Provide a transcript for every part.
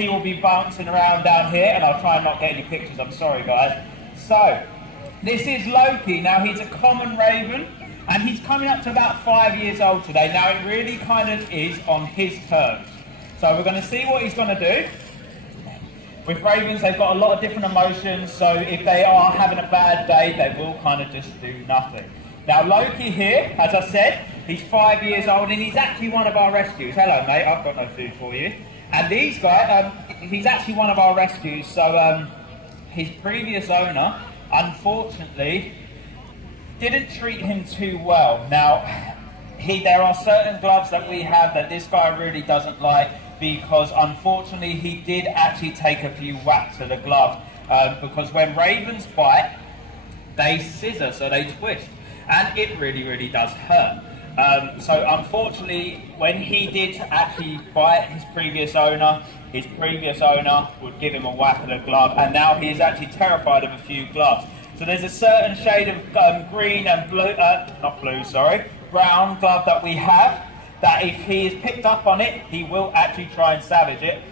he will be bouncing around down here, and I'll try and not get any pictures, I'm sorry guys. So, this is Loki. Now he's a common raven, and he's coming up to about 5 years old today. Now it really kind of is on his terms. So we're going to see what he's going to do. With ravens, they've got a lot of different emotions, so if they are having a bad day, they will kind of just do nothing. Now Loki here, as I said, he's 5 years old, and he's actually one of our rescues. Hello mate, I've got no food for you. And these guys, he's actually one of our rescues, so his previous owner, unfortunately, didn't treat him too well. Now, there are certain gloves that we have that this guy really doesn't like, because unfortunately he did actually take a few whacks of the glove, because when ravens bite, they scissor, so they twist, and it really does hurt. So unfortunately, when he did actually bite his previous owner would give him a whack of the glove, and now he is actually terrified of a few gloves. So there's a certain shade of green and blue, brown glove that we have, that if he is picked up on it, he will actually try and savage it.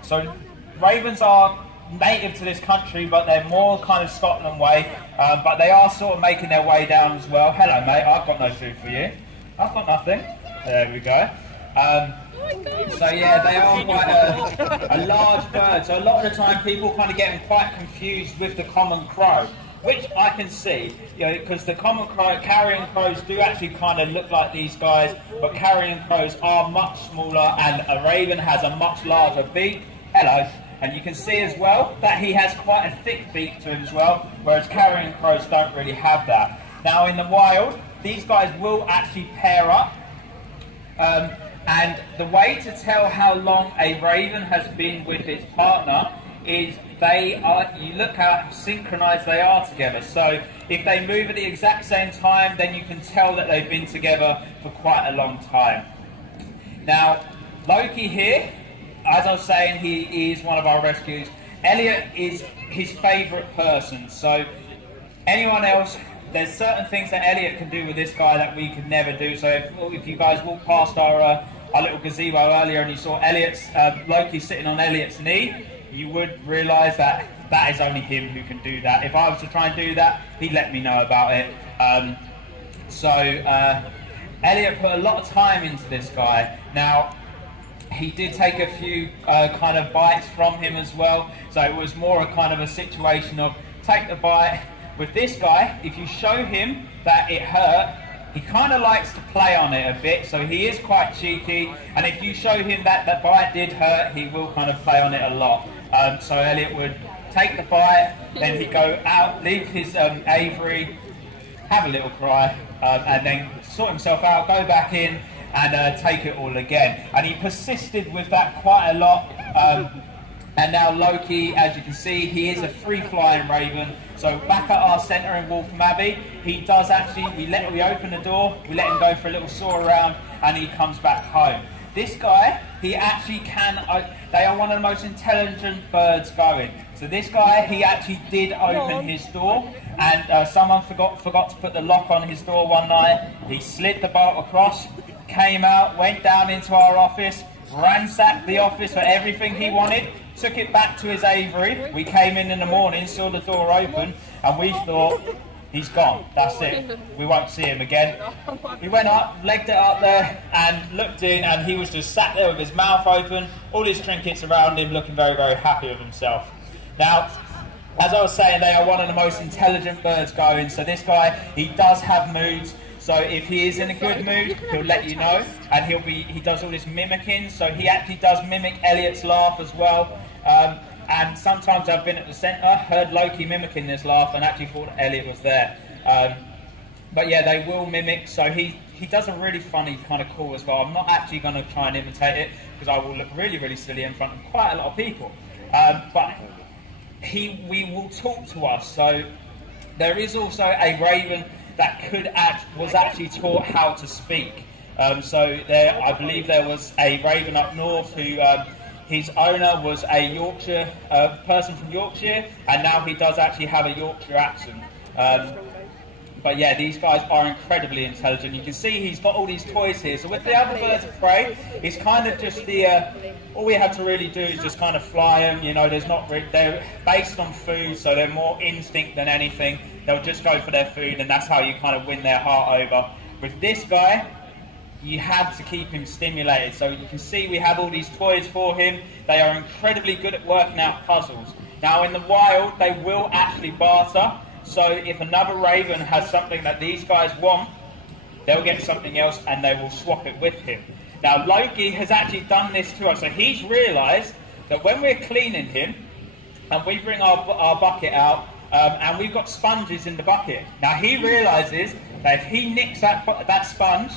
So ravens are native to this country, but they're more kind of Scotland way, but they are sort of making their way down as well. Hello mate, I've got no food for you. I've got nothing. There we go. So yeah, they are quite a large bird, so a lot of the time people kind of get them quite confused with the common crow, which I can see, you know, because the common crow, carrion crows do actually kind of look like these guys, but carrion crows are much smaller, and a raven has a much larger beak. Hello. And you can see as well that he has quite a thick beak to him as well, whereas carrion crows don't really have that. Now in the wild, these guys will actually pair up, and the way to tell how long a raven has been with its partner is you look how synchronized they are together. So if they move at the exact same time, then you can tell that they've been together for quite a long time. Now, Loki here, as I was saying, he is one of our rescues. Elliot is his favourite person, so anyone else, there's certain things that Elliot can do with this guy that we could never do. So if you guys walked past our little gazebo earlier and you saw Loki sitting on Elliot's knee, you would realise that that is only him who can do that. If I was to try and do that, he'd let me know about it. Elliot put a lot of time into this guy. Now, he did take a few kind of bites from him as well, so it was more a kind of a situation of take the bite. With this guy, if you show him that it hurt, he kind of likes to play on it a bit, so he is quite cheeky, and if you show him that the bite did hurt, he will kind of play on it a lot. So Elliot would take the bite, then he'd go out, leave his aviary, have a little cry, and then sort himself out, go back in, and take it all again. And he persisted with that quite a lot. And now Loki, as you can see, he is a free-flying raven. So back at our centre in Waltham Abbey, he does actually, we open the door, we let him go for a little soar around, and he comes back home. This guy, he actually can, they are one of the most intelligent birds going. So this guy, he actually did open his door, and someone forgot to put the lock on his door one night. He slid the bolt across, came out, went down into our office, ransacked the office for everything he wanted, took it back to his aviary. We came in the morning, saw the door open, and we thought, he's gone, that's it, we won't see him again. He went up, legged it up there, and looked in, and he was just sat there with his mouth open, all his trinkets around him, looking very happy with himself. Now, as I was saying, they are one of the most intelligent birds going, so this guy, he does have moods. So if he is in a good mood, he'll let you know, and he does all this mimicking, so he actually does mimic Elliot's laugh as well. And sometimes I've been at the centre, heard Loki mimicking this laugh, and actually thought Elliot was there. But yeah, they will mimic, so he does a really funny kind of call as well. I'm not actually going to try and imitate it, because I will look really silly in front of quite a lot of people. But we will talk to us, so there is also a raven that was actually taught how to speak. I believe there was a raven up north who his owner was a person from Yorkshire, and now he does actually have a Yorkshire accent. But yeah, these guys are incredibly intelligent. You can see he's got all these toys here. So with the other birds of prey, it's kind of just the, all we have to really do is just kind of fly them. You know, they're based on food, so they're more instinct than anything. They'll just go for their food, and that's how you kind of win their heart over. With this guy, you have to keep him stimulated. So you can see we have all these toys for him. They are incredibly good at working out puzzles. Now in the wild, they will actually barter. So if another raven has something that these guys want, they'll get something else and they will swap it with him. Now Loki has actually done this to us. So he's realised that when we're cleaning him and we bring our bucket out and we've got sponges in the bucket. Now he realises that if he nicks that sponge,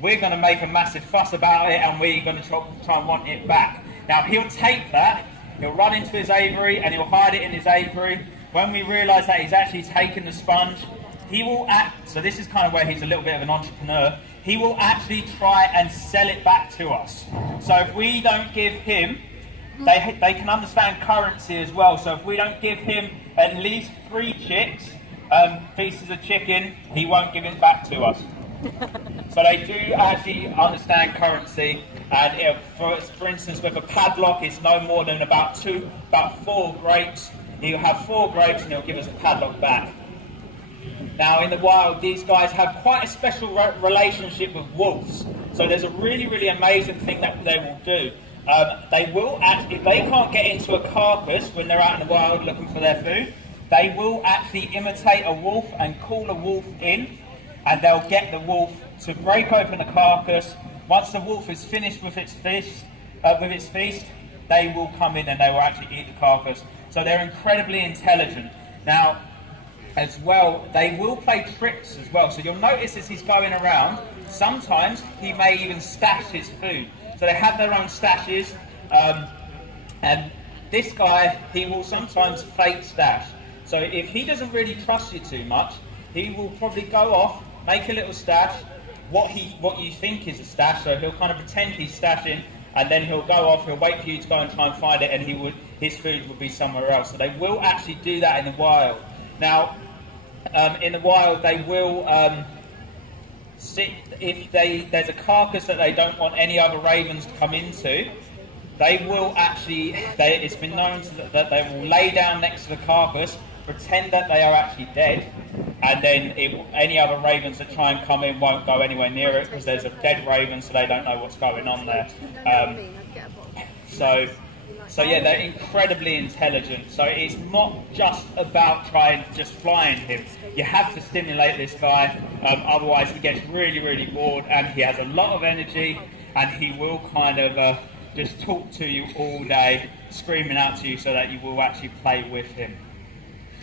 we're going to make a massive fuss about it and we're going to try and want it back. Now he'll take that, he'll run into his aviary and he'll hide it in his aviary. When we realise that he's actually taken the sponge, he will act, so this is kind of where he's a little bit of an entrepreneur, he will actually try and sell it back to us. So if we don't give him, they can understand currency as well, so if we don't give him at least 3 chicks, pieces of chicken, he won't give it back to us. So they do actually understand currency, and for instance with a padlock it's no more than about 4 grapes. He'll have 4 grapes and he'll give us a padlock back. Now in the wild, these guys have quite a special relationship with wolves. So there's a really, really amazing thing that they will do. They will actually, if they can't get into a carcass when they're out in the wild looking for their food, they will actually imitate a wolf and call a wolf in, and they'll get the wolf to break open the carcass. Once the wolf is finished with its feast, they will come in and they will actually eat the carcass. So they're incredibly intelligent. Now, as well, they will play tricks as well. So you'll notice as he's going around, sometimes he may even stash his food. So they have their own stashes, and this guy, he will sometimes fake stash. So if he doesn't really trust you too much, he will probably go off, make a little stash, what you think is a stash, so he'll kind of pretend he's stashing, and then he'll go off, he'll wait for you to go and try and find it, and his food will be somewhere else. So they will actually do that in the wild. Now, in the wild, they will there's a carcass that they don't want any other ravens to come into, they will actually, it's been known that they will lay down next to the carcass, pretend that they are actually dead, and then any other ravens that try and come in won't go anywhere near it because there's a dead raven, so they don't know what's going on there. So yeah, they're incredibly intelligent. So it's not just about trying just flying him. You have to stimulate this guy, otherwise he gets really, really bored, and he has a lot of energy, and he will kind of just talk to you all day, screaming out to you so that you will actually play with him.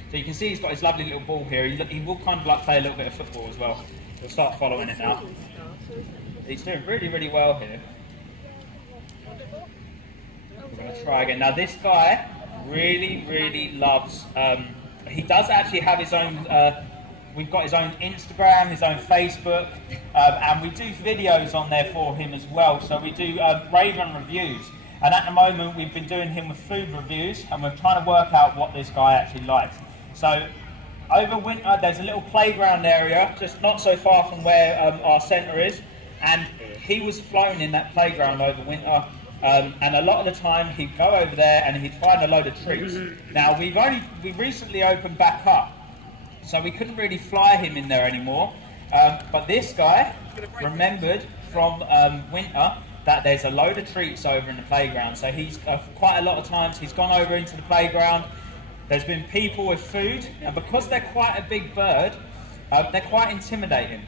So you can see he's got his lovely little ball here. He will kind of like play a little bit of football as well. He'll start following it now. He's doing really, really well here. We're going to try again. Now this guy really, really loves, he does actually have his own, we've got his own Instagram, his own Facebook, and we do videos on there for him as well. So we do Raven reviews. And at the moment we've been doing him with food reviews, and we're trying to work out what this guy actually likes. So over winter there's a little playground area just not so far from where our centre is, and he was flown in that playground over winter, and a lot of the time he'd go over there and he'd find a load of treats. Now we recently opened back up, so we couldn't really fly him in there anymore, but this guy remembered from winter that there's a load of treats over in the playground. So he's quite a lot of times he's gone over into the playground. There's been people with food, and because they're quite a big bird, they're quite intimidating.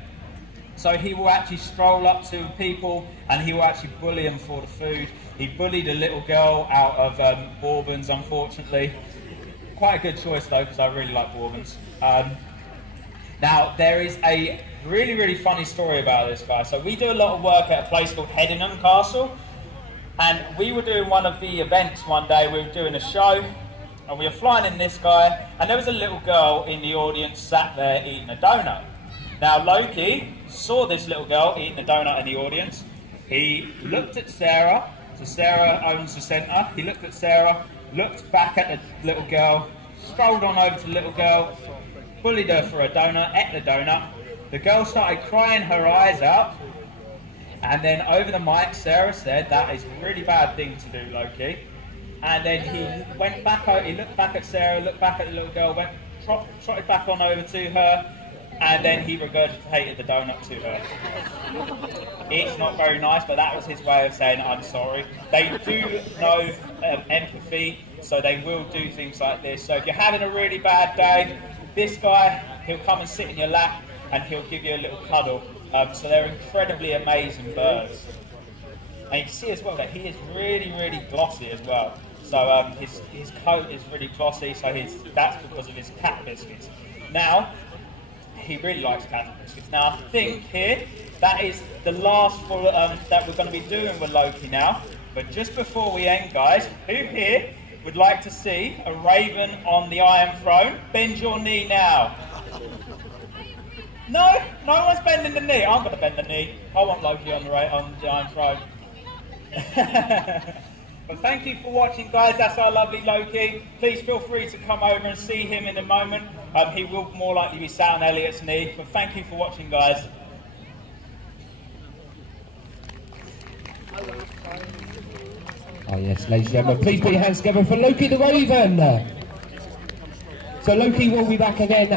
So he will actually stroll up to people and he will actually bully them for the food. He bullied a little girl out of Bourbons, unfortunately. Quite a good choice though, because I really like Bourbons. Now there is a really, really funny story about this guy. So we do a lot of work at a place called Headingham Castle, and we were doing one of the events one day. We were doing a show, and we were flying in this guy, and there was a little girl in the audience sat there eating a donut. Now Loki saw this little girl eating a donut in the audience. He looked at Sarah, so Sarah owns the centre. He looked at Sarah, looked back at the little girl, strolled on over to the little girl, bullied her for a donut, ate the donut. The girl started crying her eyes out, and then over the mic, Sarah said, "That is a really bad thing to do, Loki." And then he went back out, he looked back at Sarah, looked back at the little girl, trotted back on over to her, and then he regurgitated the donut to her. It's not very nice, but that was his way of saying, "I'm sorry." They do know empathy, so they will do things like this. So if you're having a really bad day, this guy, he'll come and sit in your lap, and he'll give you a little cuddle. So they're incredibly amazing birds. And you can see as well that he is really, really glossy as well. So his coat is really glossy, so that's because of his cat biscuits. Now, he really likes cat biscuits. Now, I think here, that is the last full that we're going to be doing with Loki now. But just before we end, guys, who here would like to see a raven on the Iron Throne? Bend your knee now. No? No one's bending the knee. I'm going to bend the knee. I want Loki on the Iron Throne. But thank you for watching, guys. That's our lovely Loki. Please feel free to come over and see him in a moment. He will more likely be sat on Elliot's knee. But thank you for watching, guys. Oh yes, ladies and gentlemen, please put your hands together for Loki the Raven. So Loki will be back again